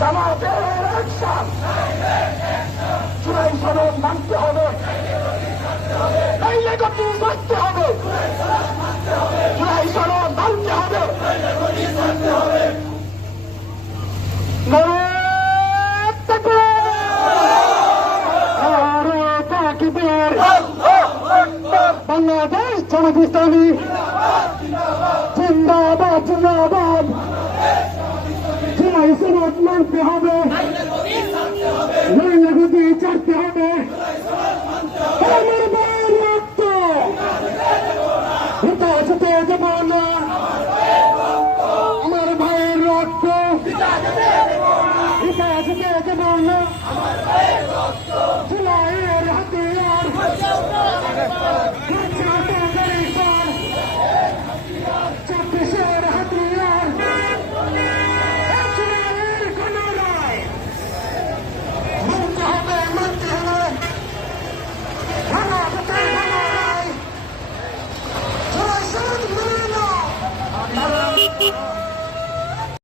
জামাতের অ্যাকশন, জুলাই সনদ মানতে হবে, নাইলে গতি মানতে হবে, জুলাই সনদ মানতে হবে। বাংলাদেশ জামাত ইসলামী জিন্দাবাদ জিন্দাবাদ, জুলাই সনদ মানতে হবে, নাইলে গতি ছাড়তে হবে। আমার ভাইয়ের রক্ত হেফাজতে দেব না, আমার ভাইয়ের রক্ত হেফাজতে দেব না, জুলাইয়ের হাতিয়ার